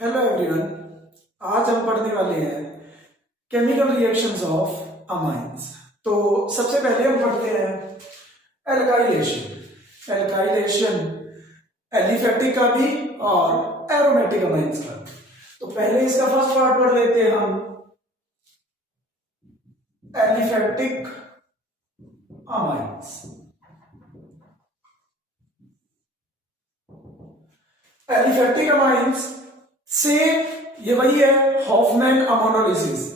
Hello everyone. आज हम पढ़ने वाले हैं केमिकल रिएक्शंस ऑफ अमाइंस। तो सबसे पहले हम पढ़ते हैं एल्काइलेशन। एल्काइलेशन एलिफैटिक का भी और एरोमेटिक अमाइंस का। तो पहले इसका फर्स्ट पार्ट पढ़ लेते हैं हम, एलिफैटिक अमाइंस। एलिफैटिक अमाइंस से ये वही है हॉफमैन अमोनोलिसिस,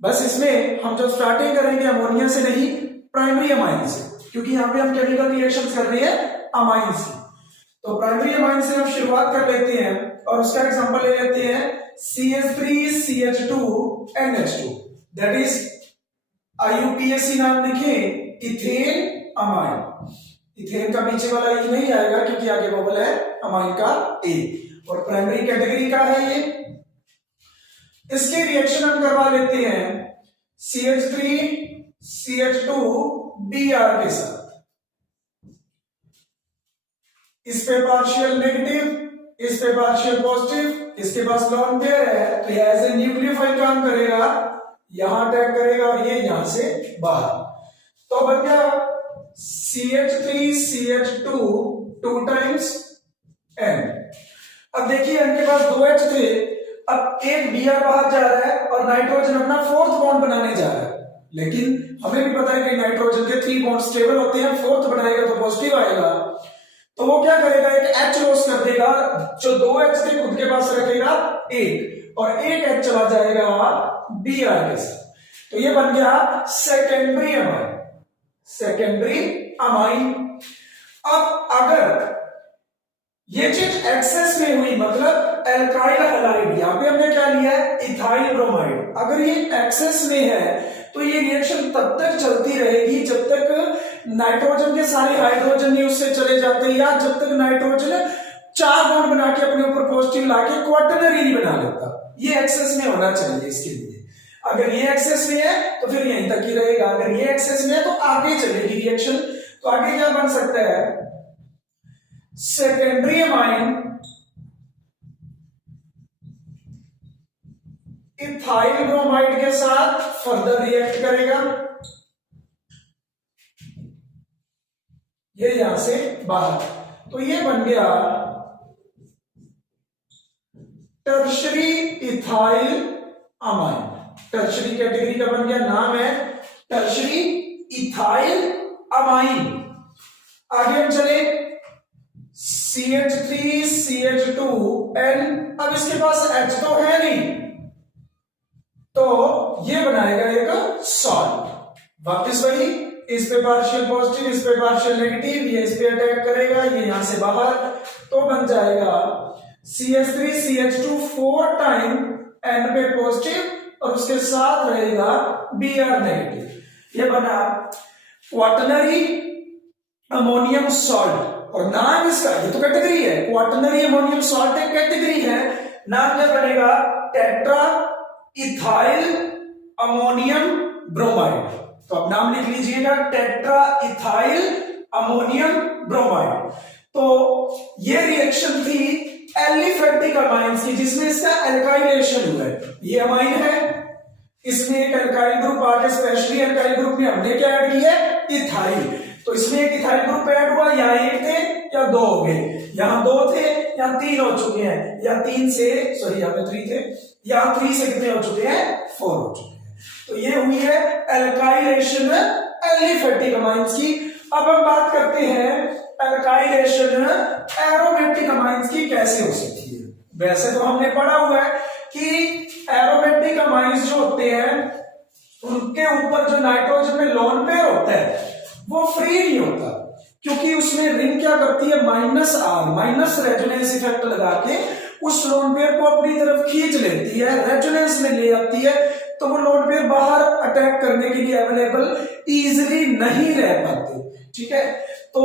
बस इसमें हम जो स्टार्टिंग करेंगे अमोनिया से नहीं, प्राइमरी अमाइन से, क्योंकि यहां पे हम केमिकल रिएक्शंस कर रहे हैं अमाइंस की। तो प्राइमरी अमाइन से हम शुरुआत कर लेते हैं और उसका एग्जांपल ले लेते हैं CH3CH2NH2, दैट इज IUPAC नाम लिखे, इथेन अमाइन। इथेन का पीछे वाला ई नहीं आएगा क्योंकि आगे बबल है अमाइन का ए, और प्राइमरी कैटेगरी का है ये। इसके रिएक्शन हम करवा लेते हैं CH3CH2Br के साथ। इस पे पार्शियल नेगेटिव, इस पे पार्शियल पॉजिटिव, इसके पास लॉन पेयर है तो एज ए न्यूक्लियोफाइल काम करेगा, यहां अटैक करेगा और ये यहां से बाहर। तो बन गया CH3CH2 2 टाइम्स N। अब देखिए इनके पास 2 H थे, अब एक Br बाहर जा रहा है और नाइट्रोजन अपना फोर्थ बॉन्ड बनाने जा रहा है, लेकिन हमें भी पता है कि नाइट्रोजन के 3 बॉन्ड स्टेबल होते हैं, फोर्थ बनाएगा तो पॉजिटिव आएगा। तो वो क्या करेगा, एक H लॉस कर देगा, जो 2 H थे खुद के पास रखेगा एक, और एक H चला जाएगा Br के साथ। तो ये बन गया सेकेंडरी अमाइन। Secondary amine. अब अगर ये चीज एक्सेस में हुई, मतलब एल्काइल हैलाइड, यहां पे हमने क्या लिया है इथाइल ब्रोमाइड, अगर ये एक्सेस में है तो ये रिएक्शन तब तक चलती रहेगी जब तक नाइट्रोजन के सारे हाइड्रोजन नहीं उससे चले जाते, या जब तक नाइट्रोजन 4 बॉन्ड बना के अपने ऊपर पॉजिटिव लाके क्वाटरनरी नहीं बना लेता। ये एक्सेस में होना चाहिए इसके लिए। अगर ये एक्सेस में है तो फिर यहीं तक ही रहेगा, अगर ये एक्सेस में है तो आगे चलेगी रिएक्शन। तो आगे क्या बन सकता है, सेकेंडरी अमाइन इथाइल ब्रोमाइड के साथ फर्दर रिएक्ट करेगा, ये यहां से बाहर। तो ये बन गया tertiary ethyl amine. Tertiary category का बन गया, नाम है टर्शरी इथाइल अमाइन। आगे हम चले CH3CH2N, अब इसके पास H तो है नहीं तो ये बनाएगा एक सॉल्ट। वापस वही, इस पे पार्शियल पॉजिटिव, इस पे पार्शियल नेगेटिव, ये इस पे अटैक करेगा, ये यहां से बाहर, तो बन जाएगा CH3CH2 4 टाइम N पे पॉजिटिव और उसके साथ रहेगा Br नेगेटिव। ये बना क्वाटरनरी अमोनियम सॉल्ट, और नाम इसका, ये तो कैटेगरी है, क्वाटरनरी अमोनियम सॉल्ट एक कैटेगरी है, नाम क्या बनेगा टेट्रा इथाइल अमोनियम ब्रोमाइड। तो अब नाम लिख लीजिएगा टेट्रा इथाइल अमोनियम ब्रोमाइड। तो ये रिएक्शन थी एलिफैटिक अमाइंस की, जिसमें इसका एल्काइलेशन हुआ है। ये अमाइन है, इसमें एक एल्काइल ग्रुप आके, स्पेशली एल्काइल ग्रुप में हमने क्या ऐड किया इथाइल, तो इसमें एक इथाइल ग्रुप ऐड हुआ, यहां एक थे या 2 हो गए, यहां 2 थे यहां 3 हो चुके हैं, या 3 से सॉरी यहां पे 3 थे, यहां 3 से कितने हो चुके हैं 4 हो चुके हैं। तो ये हुई है एल्काइलेशन एलिफैटिक अमाइंस की। अब हम बात करते हैं एल्काइलेशन एरोमेटिक अमाइंस की कैसे हो सकती है। वैसे तो हमने पढ़ा हुआ है कि एरोमेटिक अमाइंस जो होते हैं उनके ऊपर जो नाइट्रोजन में लोन पेयर होता है वो फ्री नहीं होता, क्योंकि उसमें रिंग क्या करती है -R, माइनस रेजोनेंस इफेक्ट लगा के उस लोन पेयर को अपनी तरफ खींच लेती है, रेजोनेंस में ले आती है, तो वो लोन पेयर बाहर अटैक करने के लिए अवेलेबल इजीली नहीं रह पाते। ठीक है, तो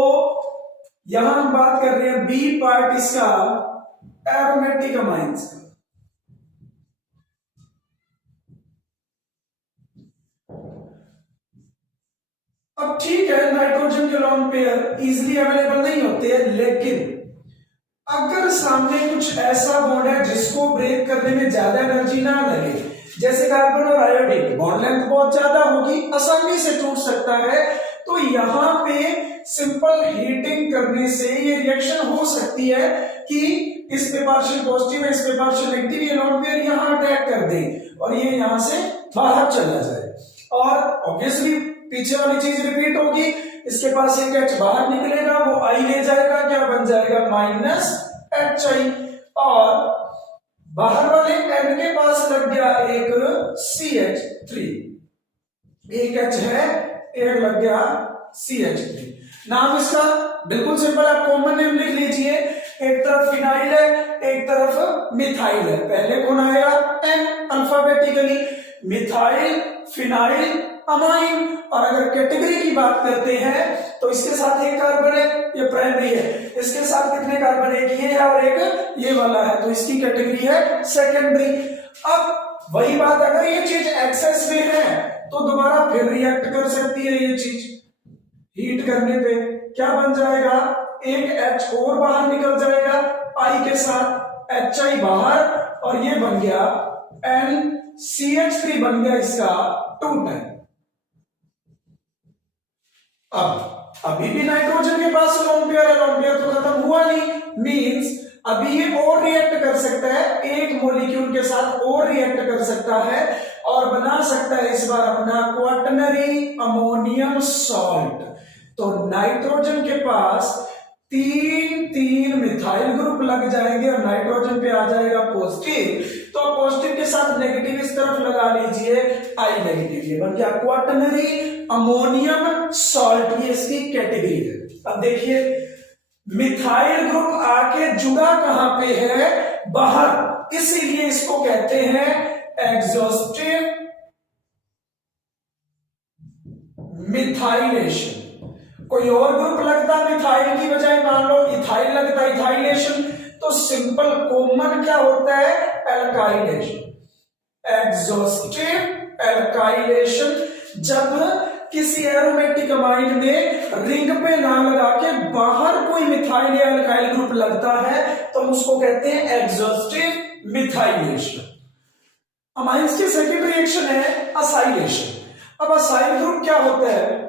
यहां हम बात कर रहे हैं बी पार्ट इसका एरोमेटिक अमाइंस का। अब ठीक है, नाइट्रोजन के लोन पेयर इजीली अवेलेबल नहीं होते हैं, लेकिन अगर सामने कुछ ऐसा बॉन्ड है जिसको ब्रेक करने में ज्यादा एनर्जी ना लगे, जैसे कार्बन और आयोडीन, बॉन्ड लेंथ बहुत ज्यादा होगी, आसानी से टूट सकता है, तो यहाँ पे सिंपल हीटिंग करने से ये रिएक्शन हो सकती है कि इस पे पार्शियल पॉजिटिव है, इस पे पार्शियल नेगेटिव, ये लोन पेयर यहाँ अटैक कर दे और ये यहाँ से बाहर चला जाए, और ऑब्वियसली पीछे वाली चीज रिपीट होगी, इसके पास एक एच बाहर निकलेगा, वो आई ले जाएगा, क्या बन जाएगा माइनस एच आई, और बाहर वाले एन के पास लग गया एक CH3, एक एच है, एक लग गया CH3। नाम इसका बिल्कुल सिंपल, आप कॉमन नेम लिख लीजिए, एक तरफ फिनाइल है, एक तरफ मिथाइल है, पहले कौन आएगा N alphabetically, methyl, phenyl, amine, और अगर कैटेगरी की बात करते हैं तो इसके साथ एक कार्बन है, ये प्राइमरी है, इसके साथ कितने कार्बन, एक ये है और एक ये वाला है, तो इसकी कैटेगरी है सेकेंडरी। अब वही बात, अगर ये चीज एक्सेस में है तो दोबारा फिर रिएक्ट कर सकती है ये चीज, हीट करने पे क्या बन जाएगा, एक H और बाहर निकल जाएगा I के साथ, HI बाहर, और ये बन गया NCH3 बन गया इसका 2 टाइम। अब अभी भी नाइट्रोजन के पास लोन पेयर है, लोन पेयर तो खत्म हुआ नहीं, मींस अभी ये और रिएक्ट कर सकता है, एक मॉलिक्यूल के साथ और रिएक्ट कर सकता है और बना सकता है इस बार अपना क्वाटरनरी अमोनियम सॉल्ट। तो नाइट्रोजन के पास तीन मिथाइल ग्रुप लग जाएंगे और नाइट्रोजन पे आ जाएगा पॉजिटिव, तो पॉजिटिव के साथ नेगेटिव इस तरफ लगा लीजिए, आई नेगेटिव, ये बन गया क्वाटरनरी अमोनियम सॉल्ट, ये इसकी कैटेगरी है। अब देखिए मिथाइल ग्रुप आके जुड़ा कहां पे है, बाहर, इसीलिए इसको कहते हैं एग्जॉस्टिव मिथाइलेशन। कोई और ग्रुप लगता मिथाइल की बजाय, मान लो इथाइल लगता, इथाइलेशन, तो सिंपल कॉमन क्या होता है, एल्काइलेशन, एग्जॉस्टिव एल्काइलेशन। जब किसी एरोमेटिक अमाइन में रिंग पे ना लगा के बाहर कोई मिथाइल या एल्काइल ग्रुप लगता है तो उसको कहते हैं एग्जॉस्टिव मिथाइलेशन। अमाइंस की सेकंड रिएक्शन है असाइलेशन। अब असाइल ग्रुप क्या होता है,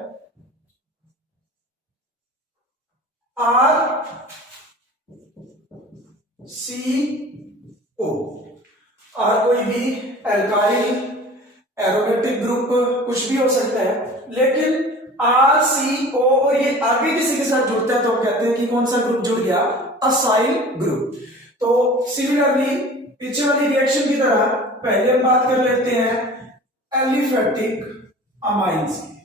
RCO, और कोई भी एल्काइल एरोमेटिक ग्रुप कुछ भी हो सकता है, लेकिन RCO और ये आगे किसी के साथ जुड़ता है तो हम कहते हैं कि कौन सा ग्रुप जुड़ गया, असाइल ग्रुप। तो सिमिलरली पीछे वाली रिएक्शन की तरह पहले हम बात कर लेते हैं एलिफेटिक अमाइंस की,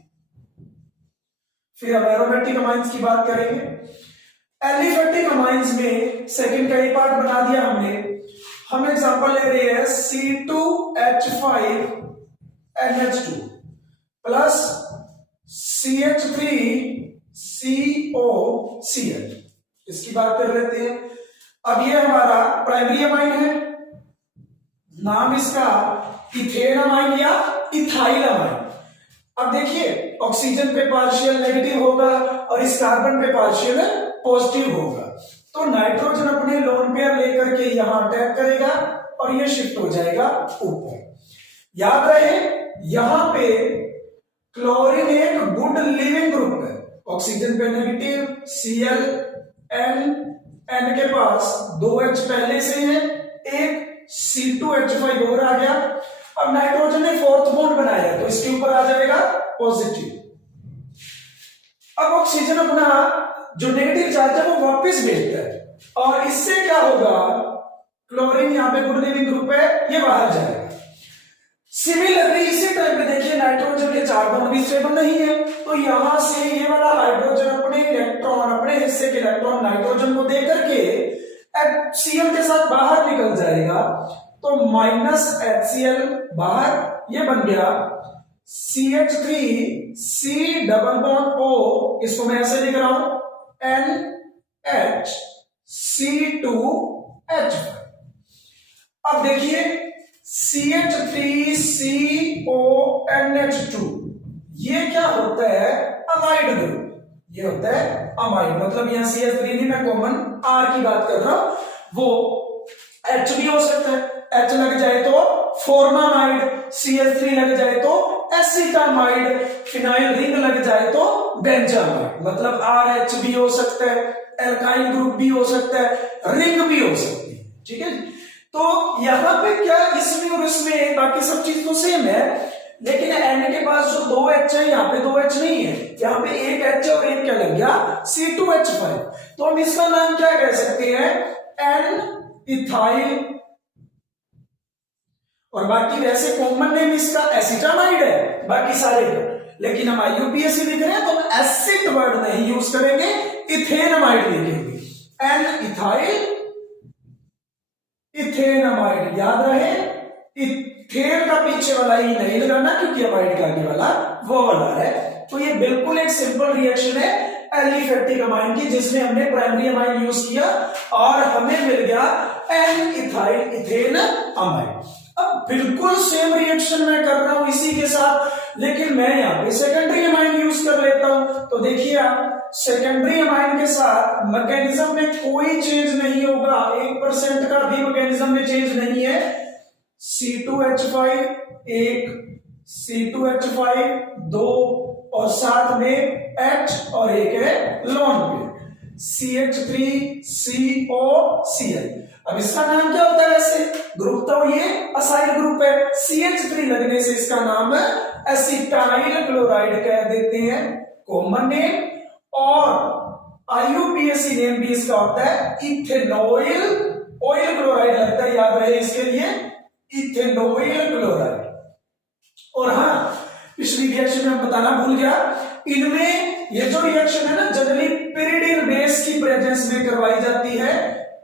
फिर हम एरोमेटिक अमाइंस की बात करेंगे। एलिफेटिक अमाइंस में सेकंड का ये पार्ट बना दिया हमने, हम एग्जांपल ले रहे हैं C2H5NH2 प्लस CH3COCl, इसकी बात कर लेते हैं। अब ये हमारा प्राइमरी अमाइन है, नाम इसका इथेन अमाइन या इथाइल अमाइन। अब देखिए ऑक्सीजन पे पार्शियल नेगेटिव होगा और इस कार्बन पे पार्शियल पॉजिटिव होगा, तो नाइट्रोजन अपने लोन पेयर लेकर के यहां अटैक करेगा और ये शिफ्ट हो जाएगा ऊपर। याद रहे यहां पे क्लोरीन एक गुड लिविंग ग्रुप है, ऑक्सीजन पे नेगेटिव, Cl N के पास 2H पहले से है, एक C2H5 और आ गया। अब नाइट्रोजन ने फोर्थ बॉन्ड बनाया तो इसके ऊपर आ जाएगा पॉजिटिव। अब ऑक्सीजन अपना जो नेगेटिव चार्ज है वो वापस भेजता है और इससे क्या होगा, क्लोरीन यहां पे गुड लिविंग ग्रुप है, ये बाहर जाएगा। सिमिलरली इसी टाइम पे देखिए नाइट्रोजन के चार बॉन्ड भी स्टेबल नहीं है, तो यहां से ये वाला हाइड्रोजन अपने इलेक्ट्रॉन, अपने हिस्से के इलेक्ट्रॉन नाइट्रोजन को देकर के HCl के साथ बाहर निकल जाएगा, तो माइनस HCl बाहर, ये बन गया CH3C डबल बॉन्ड O, इसको मैं ऐसे लिख रहा हूं NHC2H5। अब देखिए CH3CONH2 ये क्या होता है, अमाइड ग्रुप, ये होता है अमाइड। मतलब यहाँ CH3 नहीं, मैं कॉमन R की बात कर रहा हूं। वो H भी हो सकता है, H लग जाए तो फॉर्मामाइड, CH3 लग जाए तो एसिटामाइड, फिनाइल रिंग लग जाए तो बेंजामाइड। मतलब RH भी हो सकता है, एल्काइल ग्रुप भी हो सकता है, रिंग भी हो सकती है। ठीक है, तो यहां पे क्या इसमें और इसमें बाकी सब चीज तो सेम है, लेकिन N के पास जो 2 H है, यहाँ पे 2 H नहीं है, यहाँ पे एक H और एक क्या लग गया, C2H5। तो हम इसका नाम क्या कह सकते हैं, N इथाइल, और बाकी वैसे कॉमन नेम इसका एसिटामाइड है बाकी सारे का, लेकिन हम IUPAC लिख रहे हैं तो हम एसिड वर्ड नहीं यूज करेंगे, इथेनामाइड लिखेंगे। एन इथाइल इथेनामाइड, याद रहे इथेन का पीछे वाला ही नहीं लगाना, क्योंकि अमाइड का आगे वाला वो वाला है। तो ये बिल्कुल एक सिंपल रिएक्शन है एलिफेटिक अमाइन की, जिसमें हमने प्राइमरी अमाइन यूज किया और हमें मिल गया एन इथाइल इथेन अमाइड। अब बिल्कुल सेम रिएक्शन मैं कर रहा हूं इसी के साथ, लेकिन मैं यहां पे सेकेंडरी अमाइन यूज कर लेता हूं। तो देखिए आप, सेकेंडरी अमाइन के साथ मैकेनिज्म में कोई चेंज नहीं होगा, 1% का भी मैकेनिज्म में चेंज नहीं है। C2H5 1, C2H5 2, और साथ में H और एक है लोन पेयर CH3COCl। अब इसका नाम क्या होता है, वैसे ग्रुप तो ये असाइल ग्रुप है, CH3 लगने से इसका नाम एसिटाइल क्लोराइड कह देते हैं कॉमन नेम, और IUPAC नेम भी इसका होता है इथेनॉइल ऑयल क्लोराइड लगता है, याद रहे इसके लिए इथेनॉइल क्लोराइड। और हाँ, पिछली रिएक्शन में बताना भूल गया, इनमें ये जो रिएक्शन है ना जनरली pyridine बेस की प्रेजेंस में करवाई जाती है।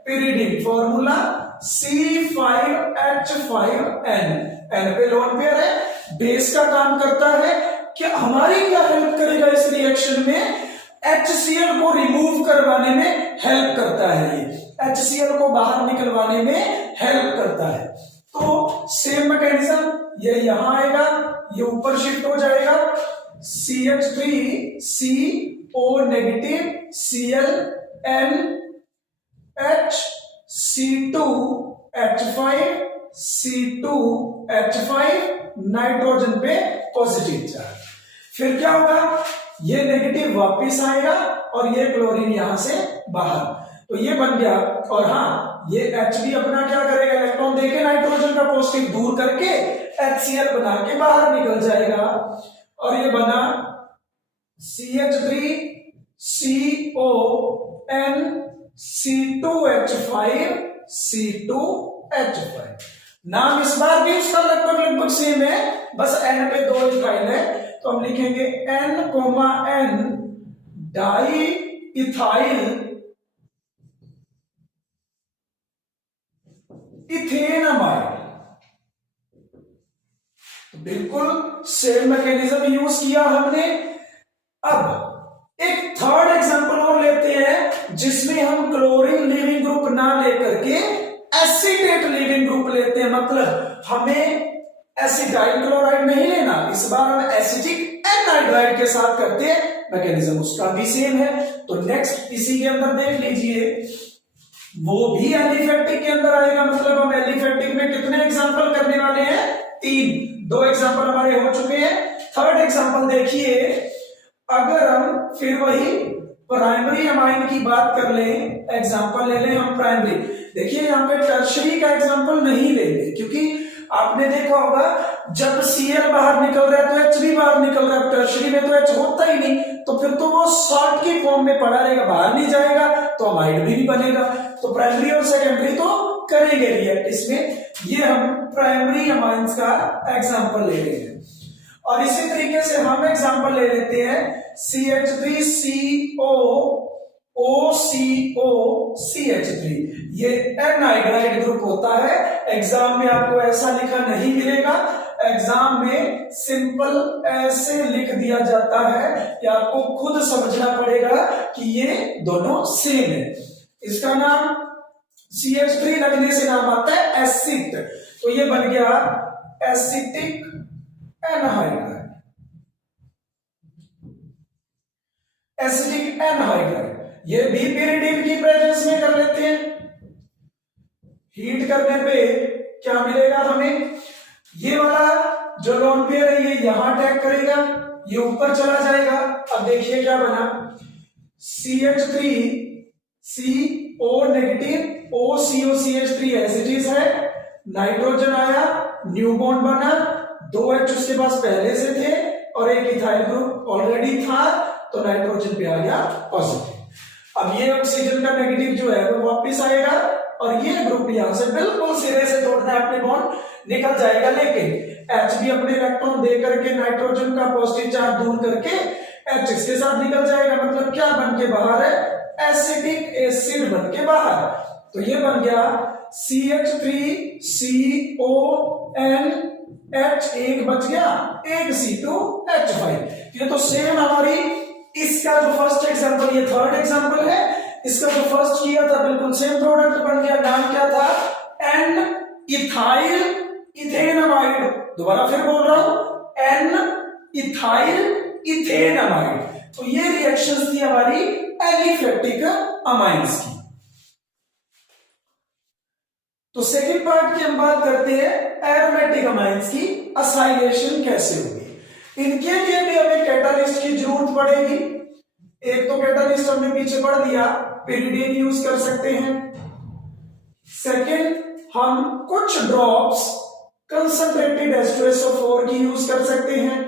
pyridine फॉर्मूला C5H5N, N पे लोन पेयर है, बेस का काम करता है। क्या हमारी क्या हेल्प करेगा इस रिएक्शन में, HCl को रिमूव करवाने में हेल्प करता है, ये HCl को बाहर निकलवाने में हेल्प करता है। तो सेम मैकेनिज्म ये यहां आएगा, ये ऊपर शिफ्ट हो जाएगा, CH3CO negative, Cl N H C2H5 C2H5 nitrogen पे पॉजिटिव चार्ज। फिर क्या होगा, ये नेगेटिव वापस आएगा और ये क्लोरीन यहां से बाहर, तो ये बन गया। और हाँ, ये H भी अपना क्या करेगा, इलेक्ट्रॉन देके नाइट्रोजन का पॉजिटिव दूर करके HCl बना के बाहर निकल जाएगा, और ये बना CH3CON C2H5 C2H5। नाम इस बार भी उसका लगभग सेम है, बस N पे 2 इथाइल है, तो हम लिखेंगे N, डाई इथाइल इथेनामाइड। बिल्कुल सेम मैकेनिज्म यूज किया हमने। अब एक थर्ड एग्जांपल और लेते हैं, जिसमें हम क्लोरीन लीविंग ग्रुप ना लेकर के एसिटेट लीविंग ग्रुप लेते हैं। मतलब हमें एसिटाइल क्लोराइड नहीं लेना, इस बार हम एसिटिक एनहाइड्राइड के साथ करते हैं, मैकेनिज्म उसका भी सेम है। तो नेक्स्ट इसी के अंदर देख लीजिए, वो भी एलिफेटिक के अंदर आएगा। मतलब हम एलिफेटिक में कितने एग्जांपल करने वाले हैं, 3। 2 एग्जांपल हमारे हो चुके हैं, थर्ड एग्जांपल देखिए। अगर हम फिर वही प्राइमरी अमाइन की बात कर लें, एग्जांपल ले लें हम प्राइमरी। देखिए यहाँ पे टर्शरी का एग्जांपल नहीं लेंगे, क्योंकि आपने देखा होगा जब Cl बाहर निकल रहा है तो H भी बाहर निकल रहा है, टर्शरी में तो H होता ही नहीं, तो फिर तो वो सॉल्ट की फॉर्म में पड़ा रहेगा, बाहर नहीं जाएगा, तो अमाइड भी नहीं बनेगा। तो प्राइमरी और सेकेंडरी तो करेंगे रिएक्ट इसमें। ये हम प्राइमरी अमाइंस का एग्जांपल ले रहे हैं। और इसी तरीके से हम एग्जांपल ले लेते हैं CH3COOCOCH3। ये एनहाइड्राइड ग्रुप होता है। एग्जाम में आपको ऐसा लिखा नहीं मिलेगा, एग्जाम में सिंपल ऐसे लिख दिया जाता है कि आपको खुद समझना पड़ेगा कि ये दोनों सेम है। इसका नाम CH3 लगने से नाम आता है एसिड, तो ये बन गया एसिटिक एनहाइड्राइड। एसिटिक एनहाइड्राइड, ये भी pyridine की प्रेजेंस में कर लेते हैं। हीट करने पे क्या मिलेगा हमें, ये वाला जो लोन पेयर है ये यहां अटैक करेगा, ये ऊपर चला जाएगा। अब देखिए क्या बना, CH3 CO negative OCO CH3 as it is है, नाइट्रोजन आया, न्यू बॉन्ड बना, 2 H उसके पास पहले से थे और एक इथाइल ग्रुप ऑलरेडी था, तो नाइट्रोजन पे आ गया पॉजिटिव। अब ये ऑक्सीजन का नेगेटिव जो है वो वापस आएगा और ये ग्रुप यहां से बिल्कुल सिरे से तोड़ना अपने बॉन्ड निकल जाएगा, लेकिन H भी अपने इलेक्ट्रॉन दे करके नाइट्रोजन का पॉजिटिव चार्ज दूर करके H इसके साथ निकल जाएगा। मतलब क्या बन के बाहर है, एसिटिक एसिड बन के बाहर। तो ये बन गया CH3CONH, एक बच गया, एक C2H5। ये तो सेम हमारी, इसका जो फर्स्ट एग्जांपल, ये थर्ड एग्जांपल है, इसका जो फर्स्ट किया था बिल्कुल सेम प्रोडक्ट बन गया। नाम क्या था, एन इथाइल इथेनमाइड। दोबारा फिर बोल रहा हूं, एन इथाइल इथेनमाइड। तो ये रिएक्शंस थी हमारी एलिफैटिक अमाइंस की। तो सेकंड पार्ट की हम बात करते हैं एरोमेटिक अमाइंस की असाइलेशन कैसे होगी। इनके लिए भी हमें कैटालिस्ट की जरूरत पड़ेगी। एक तो कैटालिस्ट हमने पीछे पढ़ दिया, pyridine यूज कर सकते हैं। सेकंड, हम कुछ ड्रॉप्स कंसंट्रेटेड H2SO4 की यूज कर सकते हैं,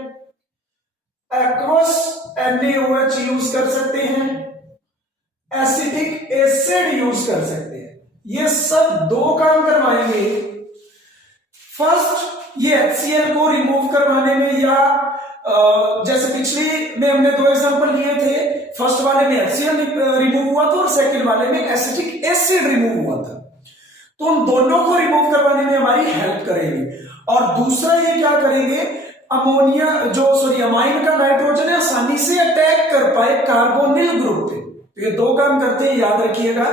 एक्वस NaOH यूज कर सकते हैं, एसिटिक एसिड यूज कर सकते हैं। ये सब 2 काम करवाएंगे। फर्स्ट, ये HCl को रिमूव करवाने में, या जैसे पिछली में हमने 2 एग्जांपल लिए थे, फर्स्ट वाले में HCl रिमूव हुआ था और सेकंड वाले में एसिटिक एसिड रिमूव हुआ था। तो उन दोनों को रिमूव करवाने में हमारी हेल्प करेंगे। और दूसरा ये क्या करेंगे, अमाइन का नाइट्रोजन है आसानी से अटैक कर पाए कार्बोनिल ग्रुप पे। तो ये 2 काम करते हैं, याद रखिएगा।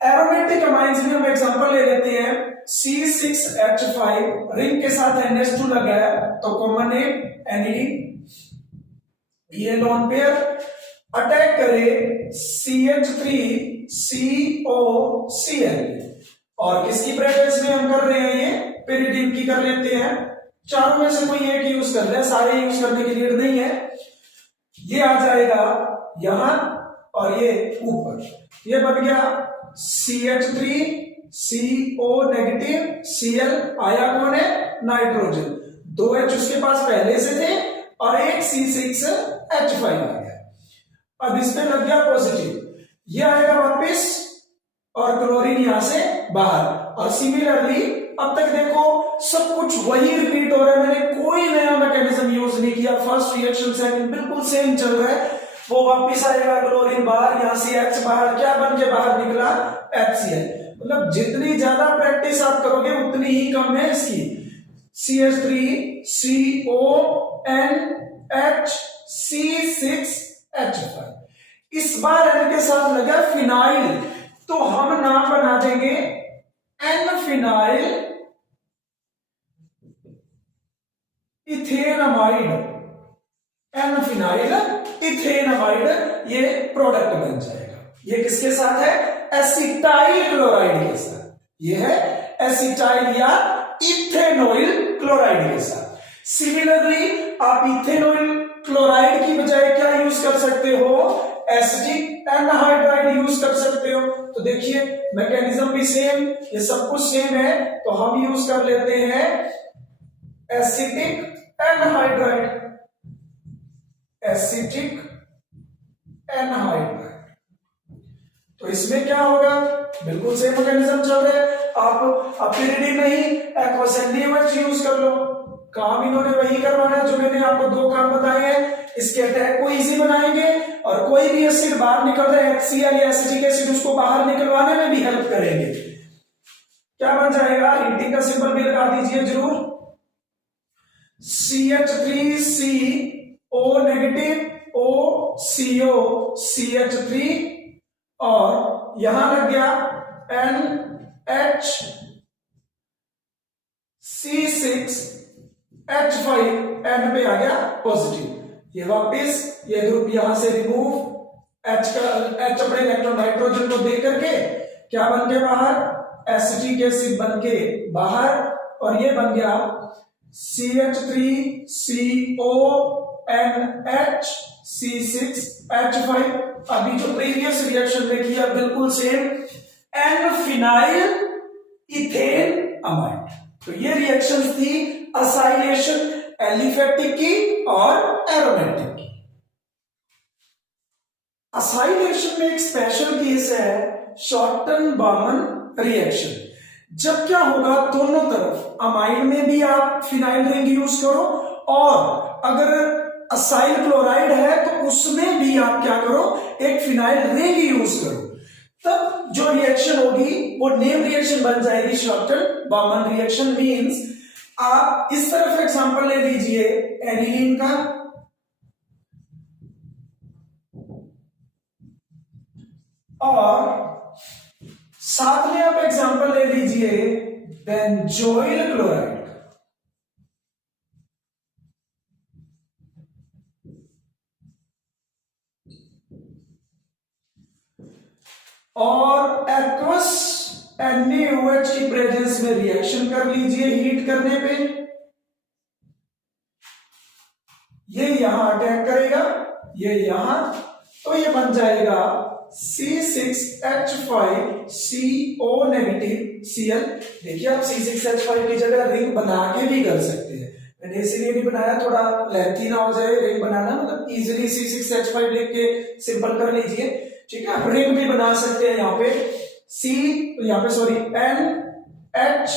एरोमेटिक अमाइंस में हम एग्जांपल ले लेते हैं, C6H5 रिंग के साथ NH2 लगा है, तो कॉमन है एनिलीन। ये लोन पेयर अटैक करे CH3COCl, और किसकी प्रेजेंस में हम कर रहे हैं, ये pyridine की कर लेते हैं। चारों में से कोई एक यूज कर ले, सारे यूज करने की नीड नहीं है। ये आ जाएगा यहां और ये ऊपर, ये बन गया CH3CO नेगेटिव, Cl आया कौन है, नाइट्रोजन, 2 H उसके पास पहले से थे और एक C6H5 आ गया। अब इस पे लग गया पॉजिटिव, ये आएगा वापस और क्लोरीन यहां से बाहर। और सिमिलरली अब तक देखो सब कुछ वही रिपीट हो रहा है, मैंने कोई नया मैकेनिज्म यूज नहीं किया। फर्स्ट रिएक्शन सेकंड बिल्कुल सेम चल रहा है। वो वापस आएगा क्लोरीन बाहर, यहां से H बाहर, क्या बन के बाहर निकला, HCl। मतलब जितनी ज्यादा प्रैक्टिस आप करोगे उतनी ही कम है इसकी। CH3CONH C6H5, इस बार N के साथ लगा फिनाइल, तो हम नाम बना देंगे N फिनाइल इथेनमाइड। N फिनाइल इथेनमाइड, ये प्रोडक्ट बन जाएगा। ये किसके साथ है, एसिटाइल क्लोराइड के साथ। ये है एसिटाइल या इथेनॉइल क्लोराइड के साथ। सिमिलरली आप इथेनॉइल क्लोराइड की बजाय क्या यूज कर सकते हो, एसिटिक एनहाइड्राइड यूज कर सकते हो। तो देखिए मैकेनिज्म भी सेम, ये सब कुछ सेम है, तो हम यूज कर लेते हैं एसिटिक एनहाइड्राइड, एसिटिक एनहाइड्राइड। तो इसमें क्या होगा, बिल्कुल सेम मैकेनिज्म चल रहा है। आप pyridine नहीं, एक्वस NaOH यूज कर लो। काम इन्होंने वही करवाना है जो मैंने आपको 2 काम बताए हैं। इसके अटैक को इजी बनाएंगे और कोई भी एसिड बाहर निकल रहा है, HCl या एसिटिक एसिड, उसको बाहर निकलवाने में भी हेल्प करेंगे। क्या बन जाएगा, हीटिंग का सिंबल भी लगा दीजिए जरूर, CH3CO नेगेटिव OCO CH3, और यहां लग गया NH C6H5, N पे आ गया पॉजिटिव। ये वापिस ये ग्रुप यहां से रिमूव, H अपने इलेक्ट्रॉन नाइट्रोजन को दे करके क्या बन के बाहर, एसिटिक एसिड बन के बाहर, और ये बन गया CH3CONH C6H5। अभी जो प्रीवियस रिएक्शन में किया बिल्कुल same, N phenyl ethane amide. तो ये रिएक्शन थी असाइलेशन, एलिफेटिक की और एरोमेटिक की। असाइलेशन में एक स्पेशल केस है शॉर्टन बामन रिएक्शन। जब क्या होगा, दोनों तरफ अमाइड में भी आप फिनाइल रिंग यूज करो, और अगर असाइल क्लोराइड है तो उसमें भी आप क्या करो, एक फिनाइल रिंग यूज करो, तब जो रिएक्शन होगी वो नेम रिएक्शन बन जाएगी शॉर्टन बामन रिएक्शन। मींस आप इस तरफ एग्जांपल ले लीजिए एनिलीन का, और साथ में आप एग्जांपल ले लीजिए बेंजोइल क्लोराइड। और एक्वस NaOH की प्रेजेंस में रिएक्शन कर लीजिए हीट करने पे, ये यहां अटैक करेगा, ये यहां, तो ये बन जाएगा C6H5CO नेगेटिव Cl। देखिए आप C6H5 की जगह रिंग बना के भी कर सकते हैं, मैंने इसीलिए नहीं बनाया, थोड़ा लेंथी ना हो जाए रिंग बनाना, मतलब इजीली C6H5 लिख के सिंपल कर लीजिए, ठीक है। रिंग भी बना सकते हैं यहाँ पे यहाँ पे सॉरी NH,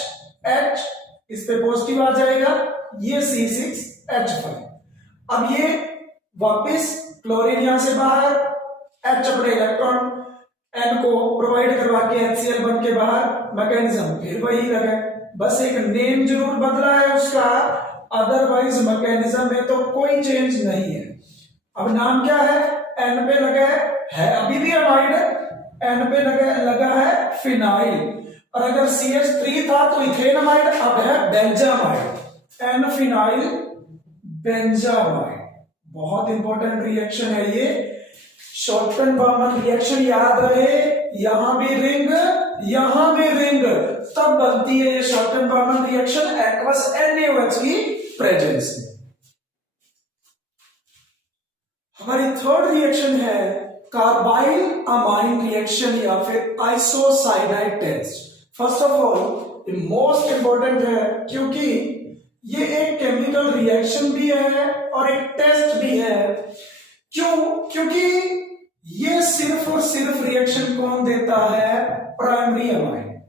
इस पे पॉजिटिव आ जाएगा, ये C6H5। अब ये वापिस क्लोरीन यहां से बाहर, H अपने इलेक्ट्रॉन N को प्रोवाइड करवा के HCl बन के बाहर, मैकेनिज्म फिर वही लगा, बस एक नेम जरूर बदला है उसका, अदरवाइज मैकेनिज्म में तो कोई चेंज नहीं है। अब नाम क्या है, N पे लगा है अभी भी अमाइड है, N पे लगा है फिनाइल, और अगर CH3 था तो इथेनमाइड, अब है बेंजामाइड, N फिनाइल बेंजामाइड। बहुत इंपॉर्टेंट रिएक्शन है ये शॉर्टन बामन रिएक्शन, याद रहे, यहां भी रिंग यहां भी रिंग, तब बनती है ये Schotten Baumann reaction aqueous NaOH की प्रेजेंस में। हमारी थर्ड रिएक्शन है कार्बाइल अमाइन रिएक्शन या फिर isocyanide test. First of all ये मोस्ट इंपॉर्टेंट है, क्योंकि ये एक केमिकल रिएक्शन भी है और एक टेस्ट भी है। क्यों? क्योंकि ये सिर्फ और सिर्फ रिएक्शन कौन देता है, प्राइमरी अमाइन।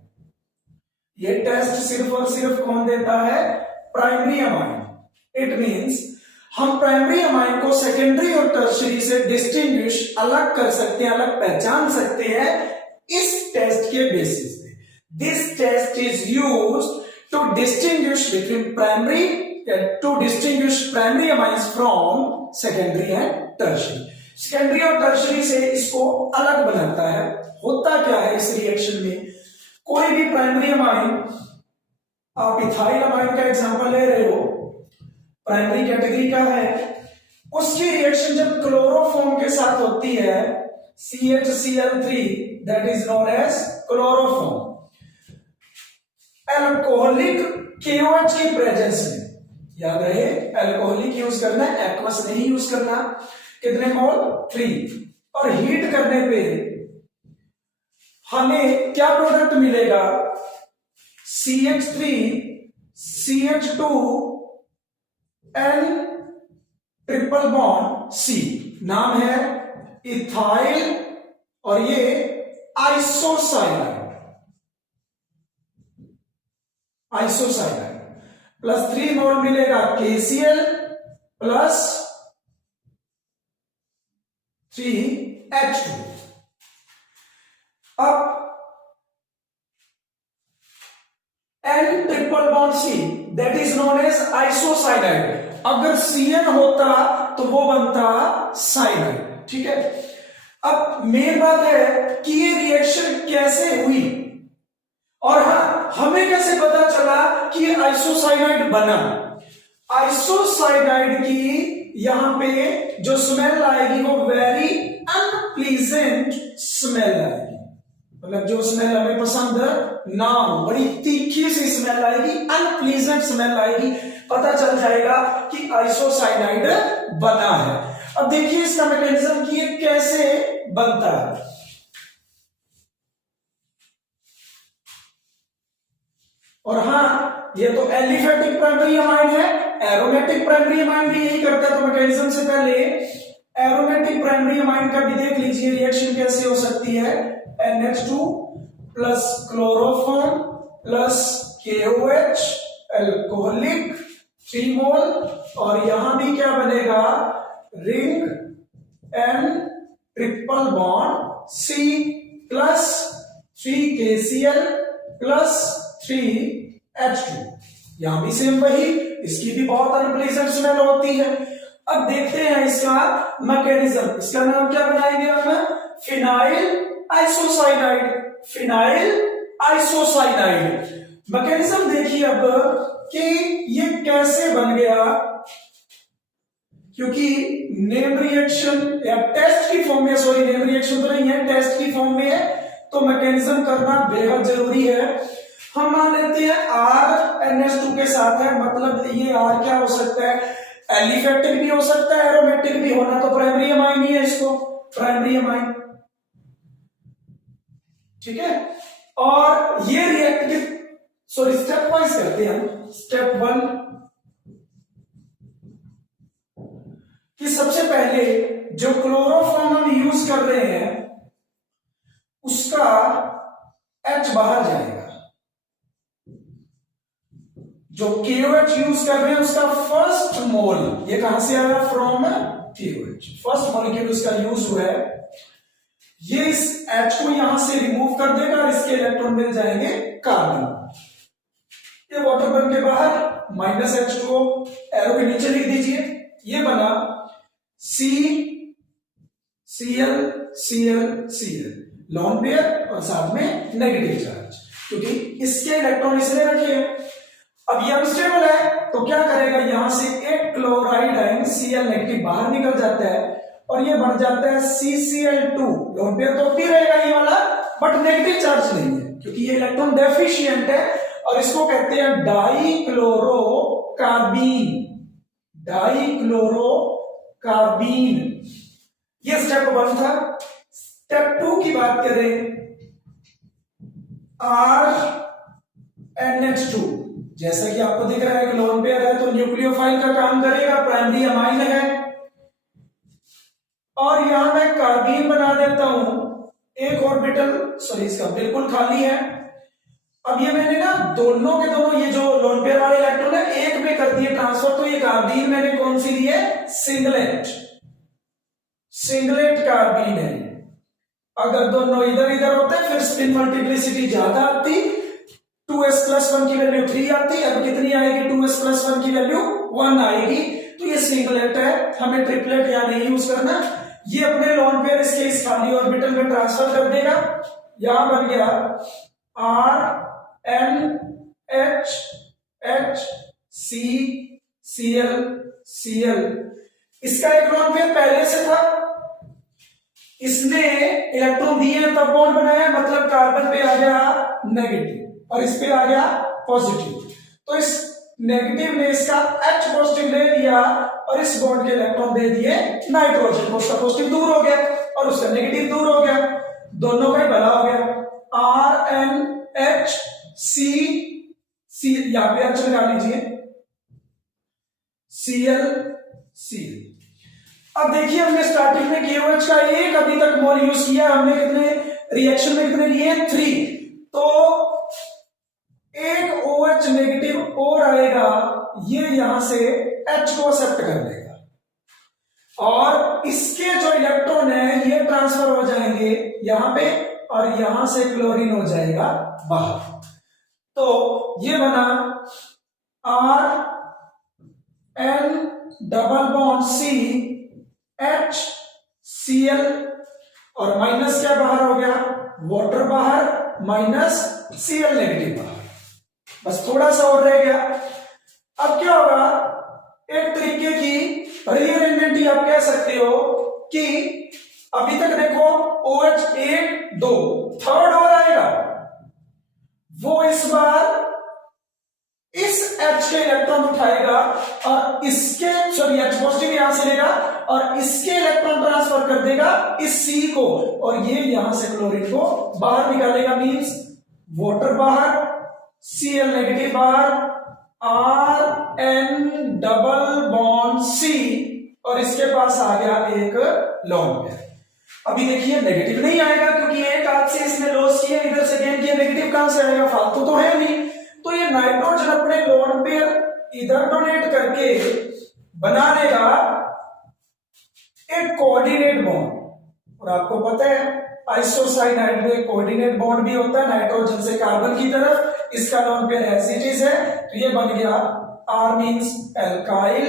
ये टेस्ट सिर्फ और सिर्फ कौन देता है, प्राइमरी अमाइन। इट मींस हम प्राइमरी अमाइन को सेकेंडरी और टर्शियरी से डिस्टिंग्विश अलग कर सकते हैं, अलग पहचान सकते हैं इस टेस्ट के बेसिस पे। This test is used to distinguish between primary, to distinguish primary amines from secondary and tertiary. Secondary और टर्शियरी से इसको अलग बनाता है। होता क्या है इस रिएक्शन में, कोई भी प्राइमरी अमाइन, आप इथाइल अमाइन का एग्जांपल ले रहे हो, प्राइमरी कैटेगरी का है, उसकी रिएक्शन जब क्लोरोफॉर्म के साथ होती है CHCl3, that is known as chloroform, alcoholic KOH की प्रेजेंस में, याद रहे अल्कोहलिक यूज करना है, एक्वस नहीं यूज करना। कितने मोल, 3, और हीट करने पे हमें क्या प्रोडक्ट मिलेगा, CH3 CH2 N triple bond C, नाम है इथाइल, और ये आइसोसाइनाइड प्लस 3 मोल मिलेगा KCl प्लस 3H2। अब N triple bond C, that is known as isocyanide. अगर Cn होता तो वो बनता साइनाइड, ठीक है। अब मेन बात है कि ये रिएक्शन कैसे हुई, और हाँ, हमें कैसे पता चला कि आइसोसाइनाइड बना। आइसोसाइनाइड की यहां पे जो स्मेल आएगी वो वेरी अनप्लीजेंट स्मेल आएगी, मतलब जो स्मेल हमें पसंद ना हो, बड़ी तीखी सी स्मेल आएगी, अनप्लीजेंट स्मेल आएगी, पता चल जाएगा कि आइसोसाइनाइड बना है। अब देखिए इसका मैकेनिज्म कि ये कैसे बनता है। और हाँ, ये तो एलिफेटिक प्राइमरी अमाइन है, एरोमेटिक प्राइमरी अमाइन भी यही करता है। तो मैकेनिज्म से पहले एरोमेटिक प्राइमरी अमाइन का भी देख लीजिए रिएक्शन कैसे हो सकती है। NH2 plus chloroform plus KOH alcoholic 3 मोल, और यहां भी क्या बनेगा, ring N triple bond C plus 3KCl plus 3H2। यहां भी सेम वही, इसकी भी बहुत अनप्लीजेंट स्मेल होती है। अब देखते हैं इसका मैकेनिज्म, इसका नाम क्या बनाएंगे हम, phenyl isocyanide. Phenyl isocyanide mechanism देखिए अब कि ये कैसे बन गया, क्योंकि नेम रिएक्शन या टेस्ट की फॉर्म में, सॉरी नेम रिएक्शन तो नहीं है, टेस्ट की फॉर्म में है, तो मैकेनिज्म करना बेहद जरूरी है। हम मान लेते हैं RNH2 के साथ है, मतलब ये R क्या हो सकता है, एलिफेटिक भी हो सकता है, एरोमेटिक भी, होना तो प्राइमरी अमाइन ही है, इसको प्राइमरी अमाइन, ठीक है। और ये रिएक्ट के, सॉरी स्टेप वाइज करते हैं हम। स्टेप 1 कि सबसे पहले जो क्लोरोफॉर्म हम यूज कर रहे हैं उसका H बाहर जाएगा, जो KOH यूज कर रहे हैं उसका फर्स्ट मोल, ये कहां से आया, फ्रॉम KOH, फर्स्ट मॉलिक्यूल उसका यूज हुआ है, ये इस H को यहां से रिमूव कर देगा और इसके इलेक्ट्रॉन मिल जाएंगे कार्बन। ये वाटर बन के बाहर, -H2O एरो के नीचे लिख दीजिए, ये बना CCl लॉन पेयर और साथ में नेगेटिव चार्ज, क्योंकि इसके इलेक्ट्रॉन इसने रखे हैं। अब ये अनस्टेबल है तो क्या करेगा, यहां से एक क्लोराइड आयन Cl नेगेटिव बाहर निकल जाता है और ये बन जाता है CCl2, लोन पेयर तो भी रहेगा ये वाला, बट नेगेटिव चार्ज नहीं है क्योंकि ये इलेक्ट्रॉन डेफिशिएंट है, और इसको कहते हैं डाइक्लोरोकार्बीन। डाइक्लोरोकार्बीन, ये स्टेप 1 था। स्टेप 2 की बात करें, RNH2, जैसा कि आपको दिख रहा है कि लोन पेयर है तो न्यूक्लियोफाइल का काम करेगा, प्राइमरी अमाइन है, और यहां मैं कार्बीन बना देता हूं, एक ऑर्बिटल, सॉरी इसका बिल्कुल खाली है। अब ये मैंने ना दोनों के दोनों ये जो लोन पेयर वाले इलेक्ट्रॉन है एक में कर दिए ट्रांसफर, तो ये कार्बीन मैंने कौन सी ली है, सिंगलेट कार्बीन है। अगर दोनों इधर इधर होते फिर स्पिन मल्टीप्लिसिटी ज्यादा आती, 2s+1 की वैल्यू 3 आती, अब कितनी आएगी, 2s+1 की वैल्यू 1 आएगी। तो ये सिंगलेट है, हमें ट्रिपलेट यहां नहीं यूज करना, ये अपने लोन पेयर इसके इस खाली ऑर्बिटल में ट्रांसफर कर देगा। यहां बन गया RNHHCl। इसका एक लोन पेयर पहले से था, इसने इलेक्ट्रॉन दिए तब बॉन्ड बनाया, मतलब कार्बन पे आ गया नेगेटिव और इस पे आ गया पॉजिटिव, तो इस नेगेटिव ने इसका H पॉजिटिव ले लिया और इस बॉन्ड के इलेक्ट्रॉन दे दिए नाइट्रोजन को, उसका पॉजिटिव दूर हो गया और उसका नेगेटिव दूर हो गया, दोनों का भला हो गया। RNHC, यहां पे H लगा लीजिए, Cl। अब देखिए हमने स्टार्टिंग में KOH का एक अभी तक मोल यूज किया, हमने कितने रिएक्शन में कितने लिए, 3, तो एक OH नेगेटिव और आएगा, ये यहां से H को एक्सेप्ट कर लेगा और इसके जो इलेक्ट्रॉन है ये ट्रांसफर हो जाएंगे यहां पे और यहां से क्लोरीन हो जाएगा बाहर। तो ये बना RN⁻C HCl और माइनस क्या बाहर हो गया, वाटर बाहर, -Cl नेगेटिव बाहर, बस थोड़ा सा और रह गया। अब क्या होगा, एक तरीके की रीअरेंजमेंट ही आप कह सकते हो कि अभी तक देखो OH 1 2 थर्ड और आएगा, वो इस बार इस H के इलेक्ट्रॉन उठाएगा और इसके सॉरी H पॉजिटिव यहां से लेगा और इसके इलेक्ट्रॉन ट्रांसफर कर देगा इस C को, और ये यहां से क्लोरीन को बाहर निकालेगा, मींस वाटर बाहर, Cl नेगेटिव बाहर, RN डबल बॉन्ड C, और इसके पास आ गया एक लोन पेयर। अभी देखिए नेगेटिव नहीं आएगा क्योंकि एक हाथ से इसने लॉस किया, इधर से गेन किया, नेगेटिव कहां से आएगा, फालतू तो है नहीं। तो ये नाइट्रोजन अपने लोन पेयर इधर डोनेट करके बना लेगा एक कोऑर्डिनेट बॉन्ड, और आपको पता है आइसोसाइनाइड में कोऑर्डिनेट बॉन्ड भी होता है नाइट्रोजन से कार्बन की तरफ, इसका lone pair as it is है, तो ये बन गया R मींस एल्काइल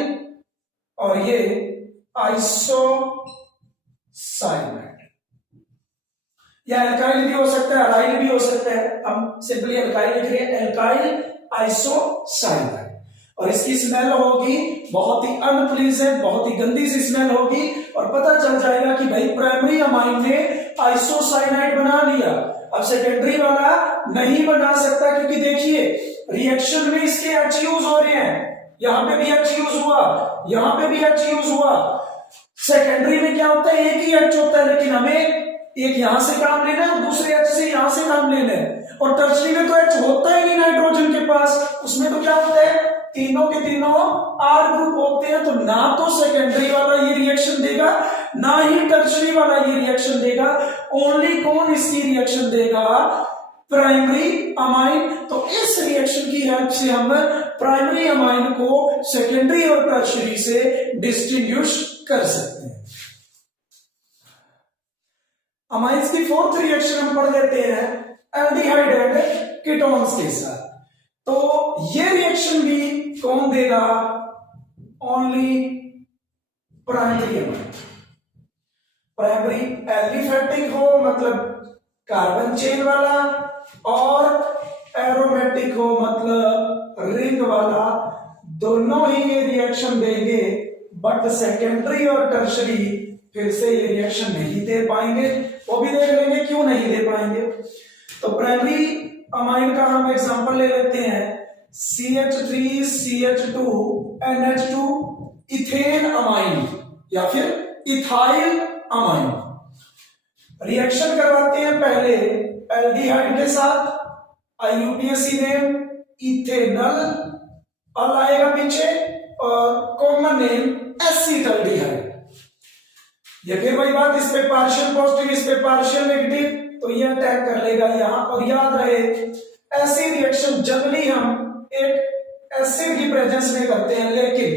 और ये आइसोसाइनाइड, या एल्काइल भी हो सकता है, अराइल भी हो सकता है, हम सिंपली एल्काइल लिख रहे हैं, एल्काइल आइसोसाइनाइड। और इसकी स्मेल होगी बहुत ही अनप्लीजेंट, बहुत ही गंदी सी स्मेल होगी, और पता चल जाएगा कि भाई प्राइमरी अमाइन ने आइसोसाइनाइड बना लिया, अब सेकेंडरी वाला नहीं बना सकता, क्योंकि देखिए रिएक्शन में इसके H यूज हो रहे हैं, यहां पे भी H यूज हुआ, यहां पे भी H यूज हुआ। सेकेंडरी में क्या होता है, एक ही H होता है, लेकिन हमें एक यहां से काम लेना है, दूसरे H से यहां से काम लेना है, और टर्शरी में तो H होता ही नहीं नाइट्रोजन के पास, उसमें तो क्या होता है, तीनों के तीनों R ग्रुप होते हैं, तो ना तो सेकेंडरी वाला ये रिएक्शन देगा, ना ही टर्शरी वाला ये रिएक्शन देगा, ओनली कौन इसकी रिएक्शन देगा, प्राइमरी अमाइन। तो इस रिएक्शन की हेल्प से हम प्राइमरी अमाइन को सेकेंडरी और टर्शरी से डिस्टिंग्विश कर सकते हैं। अमाइंस की फोर्थ रिएक्शन हम पढ़ लेते हैं एल्डिहाइड एंड कीटोन्स के साथ। तो ये रिएक्शन भी कौन देगा, only primary amine. Primary aliphatic हो मतलब कार्बन चेन वाला, और एरोमेटिक हो मतलब रिंग वाला, दोनों ही ये रिएक्शन देंगे, बट सेकेंडरी और टर्शरी फिर से ये रिएक्शन नहीं दे पाएंगे, वो भी देख लेंगे क्यों नहीं दे पाएंगे। तो प्राइमरी अमाइन का हम एग्जांपल ले लेते हैं, CH3 CH2 NH2 ethane amine या फिर इथाइल अमाइन। रिएक्शन करवाते हैं पहले एल्डिहाइड के साथ, IUPAC नेम इथेनल, अल आएगा पीछे, और कॉमन नेम एसिटल्डिहाइड। ये फिर वही बात, इस पे पार्शियल पॉजिटिव, इस पे पार्शियल नेगेटिव, तो ये अटैक कर लेगा यहां। और याद रहे ऐसी रिएक्शन जनरली हम एक एसिड की प्रेजेंस में करते हैं, लेकिन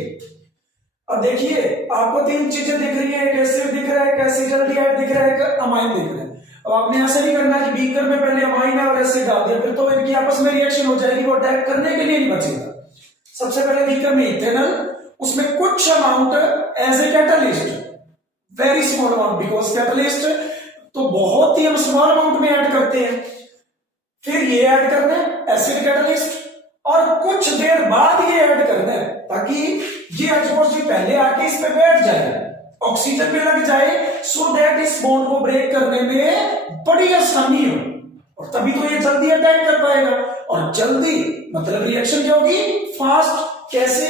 अब देखिए आपको तीन चीजें दिख रही है, एक एसिड दिख रहा है, एक एसिटल्डिहाइड दिख रहा है, एक अमाइन दिख रहा है। अब आपने ऐसा नहीं करना कि बीकर में पहले अमाइन है और एसिड डाल दिया, फिर तो इनकी आपस में रिएक्शन हो जाएगी, वो अटैक करने के लिए नहीं बचेगा। सबसे पहले बीकर में इथेनॉल, उसमें कुछ amount as a catalyst, very small amount, because catalyst तो बहुत ही हम स्मॉल अमाउंट में ऐड करते हैं, फिर ये ऐड करना है एसिड कैटलिस्ट, और कुछ देर बाद ये ऐड करना है ताकि ये H पॉजिटिव पहले आके इस पे बैठ जाए, ऑक्सीजन पे लग जाए, सो दैट इस बॉन्ड को ब्रेक करने में बड़ी आसानी हो, और तभी तो ये जल्दी अटैक कर पाएगा। और जल्दी मतलब रिएक्शन क्या होगी, फास्ट। कैसे,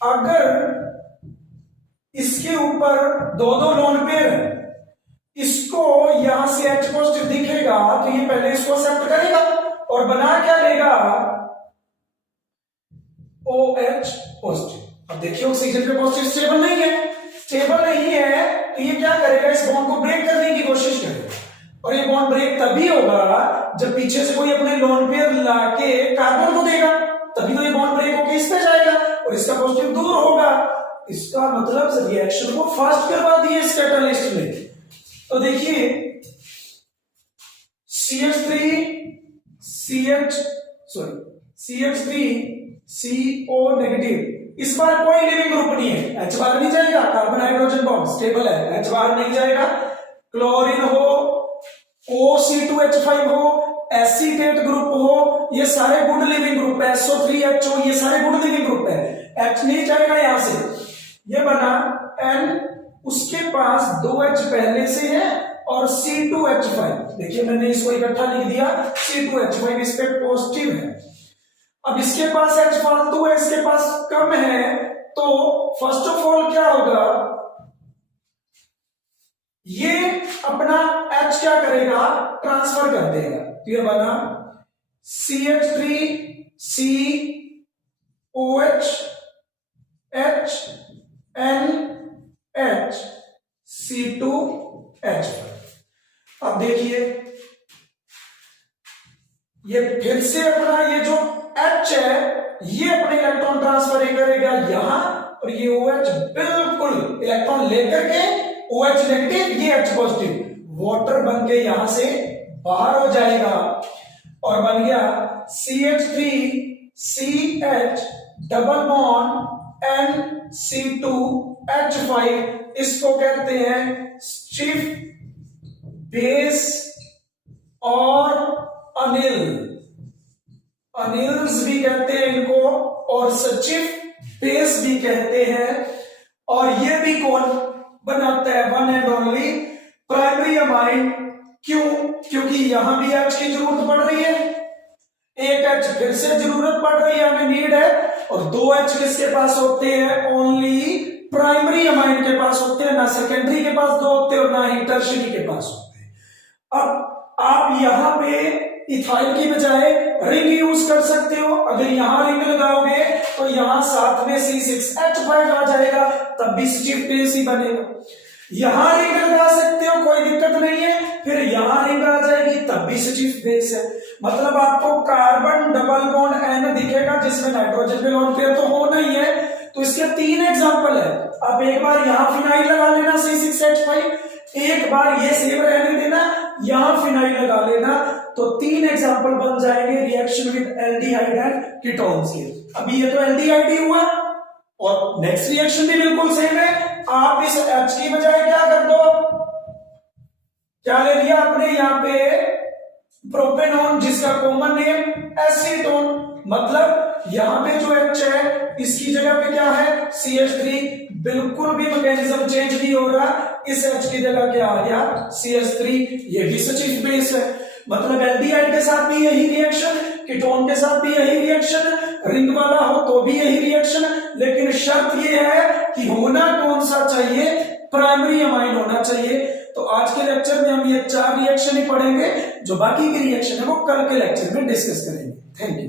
अगर इसके ऊपर दो दो लोन पेयर है, इसको यहां से H पॉजिटिव दिखेगा तो ये पहले इसको एक्सेप्ट करेगा और बना क्या लेगा, OH पॉजिटिव। अब देखिए ऑक्सीजन पे पॉजिटिव स्टेबल नहीं है, स्टेबल नहीं है तो ये क्या करेगा, इस बॉन्ड को ब्रेक करने की कोशिश करेगा, और ये बॉन्ड ब्रेक तभी होगा जब पीछे से कोई अपने लोन पेयर लाके कार्बन को देगा, तभी तो ये बॉन्ड ब्रेक होकर इस पे जाएगा और इसका पॉजिटिव दूर होगा। इसका मतलब रिएक्शन को फास्ट करवा दिए इस कैटलिस्ट ने। तो देखिए CH3 CO नेगेटिव, इस बार कोई लिविंग ग्रुप नहीं है, H बार नहीं जाएगा, कार्बन हाइड्रोजन बॉन्ड स्टेबल है, H बार नहीं जाएगा। क्लोरीन हो, OC2H5 हो, एसीटेट ग्रुप हो, ये सारे गुड लिविंग ग्रुप है, SO3H हो, ये सारे गुड लिविंग ग्रुप है। H नहीं जाएगा यहां से, ये बना N, उसके पास 2H पहले से है और C2H5, देखिए मैंने इसको इकट्ठा लिख दिया, C2H5 इस पे पॉजिटिव है। अब इसके पास H फालतू है, इसके पास कम है, तो फर्स्ट ऑफ ऑल क्या होगा, ये अपना H क्या करेगा, ट्रांसफर कर देगा। तो ये बना CH3 COH H N H C2H5। अब देखिए ये फिर से अपना ये जो H है ये अपने इलेक्ट्रॉन ट्रांसफर करेगा यहां, और ये OH बिल्कुल इलेक्ट्रॉन लेकर के OH नेगेटिव, ये H पॉजिटिव, वाटर बन के यहां से बाहर हो जाएगा और बन गया CH3 CH double bond NC2H5। इसको कहते हैं स्टिफ बेस और अनिल्स भी कहते हैं इनको, और सचिव बेस भी कहते हैं। और ये भी कौन बनाता है, one and only primary amine. क्यों? क्योंकि यहां भी H की जरूरत पड़ रही है, एक H फिर से जरूरत पड़ रही है, हमें नीड है, और 2H किसके पास होते हैं, ओनली प्राइमरी अमाइन के पास होते हैं, ना सेकेंडरी के पास 2 होते हैं और ना ही टर्शरी के पास होते हैं। अब आप यहां पे इथाइल की बजाय रिंग यूज कर सकते हो, अगर यहां रिंग लगाओगे तो यहां साथ में C6H5 आ जाएगा, तब भी स्टिफ बेस ही बनेगा। यहां रिंग लगा सकते हो, कोई दिक्कत नहीं है, फिर यहां रिंग आ जाएगी तब भी स्टिफ बेस है। मतलब आपको कार्बन डबल बॉन्ड N दिखेगा जिसमें नाइट्रोजन पे लोन पेयर तो होना ही है, तो इसके 3 एग्जांपल है। आप एक बार यहां फिनाइल लगा लेना C6H5, एक बार ये सेम रहने देना, यहां फिनाइल लगा लेना, तो 3 एग्जांपल बन जाएंगे reaction with aldehyde and ketones के। अभी ये तो एल्डिहाइड ही हुआ, और नेक्स्ट रिएक्शन भी बिल्कुल सेम है। आप इस H की बजाय क्या कर दो, क्या ले लिया आपने यहां पे प्रोपेनॉन, जिसका कॉमन नेम एसीटोन, मतलब यहां पे जो H है इसकी जगह पे क्या है CH3, बिल्कुल भी मैकेनिज्म चेंज नहीं हो रहा, इस H की जगह क्या आ गया CH3, ये भी सचिव बेस है। मतलब एल्डिहाइड के साथ भी यही रिएक्शन, कीटोन के साथ भी यही रिएक्शन, रिंग वाला हो तो भी यही रिएक्शन, लेकिन शर्त ये है कि होना कौन सा चाहिए, प्राइमरी अमाइन होना चाहिए। तो आज के लेक्चर में हम ये 4 रिएक्शन ही पढ़ेंगे, जो बाकी के रिएक्शन है वो कल के लेक्चर में डिस्कस करेंगे। Thank you.